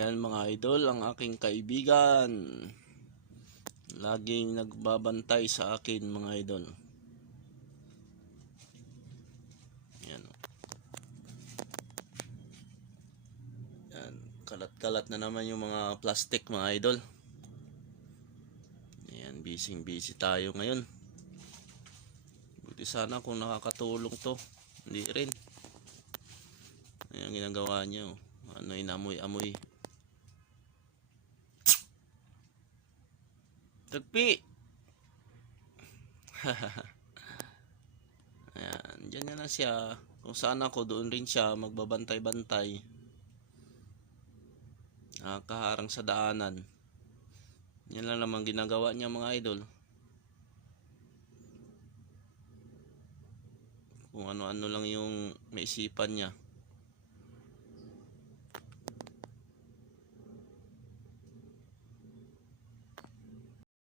Ayan mga idol, ang aking kaibigan. Laging nagbabantay sa akin mga idol. Ayan. Ayan. Kalat-kalat na naman yung mga plastic mga idol. Ayan, busy tayo ngayon. Buti sana kung nakakatulong to. Hindi rin. Ayan ginagawa niya. Ano, inamoy-amoy. Tagpi! Ayan, dyan na siya. Kung saan ako, doon rin siya magbabantay-bantay. Nakaharang sa daanan. Yan lang naman ginagawa niya mga idol. Kung ano-ano lang yung maisipan niya.